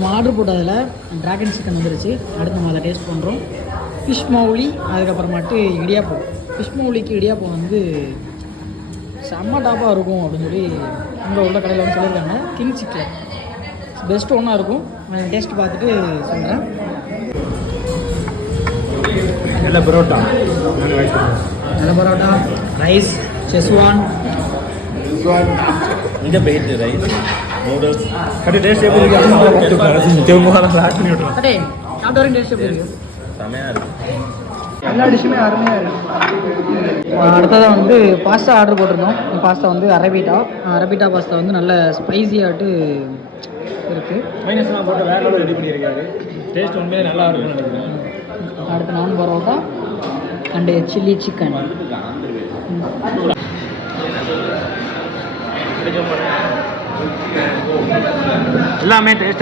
நம்ம order போட்டதில் dragon chicken வந்துருச்சு. அடுத்து நம்ம அதை டேஸ்ட் பண்ணுறோம். ஃபிஷ் மௌலி, அதுக்கப்புறமாட்டு இடியாப்பம். ஃபிஷ் மௌலிக்கு இடியாப்பம் வந்து செம்ம டாப்பாக இருக்கும் அப்படின்னு சொல்லி இங்கே உள்ள கடையில் வந்து சொல்லியிருக்காங்க. கிங் சிக்கன் பெஸ்ட்டு ஒன்றா இருக்கும். நான் டேஸ்ட் பார்த்துட்டு சொல்கிறேன். நல்ல பரோட்டா, நல்ல பரோட்டா, ரைஸ், செஸ்வான், இந்த பேஜ் ரைஸ், நூடுல்ஸ். கட்டி டேஸ்ட் எப்படி இருக்கு? அடே சாப்பிட்ட வரைக்கும் டேஸ்ட் எப்படி இருக்கு? செமையாக இருக்கு. எல்லா டிஷ்ஷுமே அருமையாக இருக்குது. அடுத்ததாக வந்து பாஸ்தா ஆர்டர் போட்டிருந்தோம். பாஸ்தா வந்து அரபிட்டா பாஸ்தா வந்து நல்ல ஸ்பைஸியாகிட்டு இருக்குது. மைனஸ்லாம் போட்டு வேறு லெவலில் ரெடி பண்ணியிருக்காரு. டேஸ்ட் உண்மையாக நல்லா இருக்கும்னு நினைக்கிறேன். அடுத்து நான் பரோட்டா அண்டு சில்லி சிக்கன். எல்லாமே டேஸ்ட்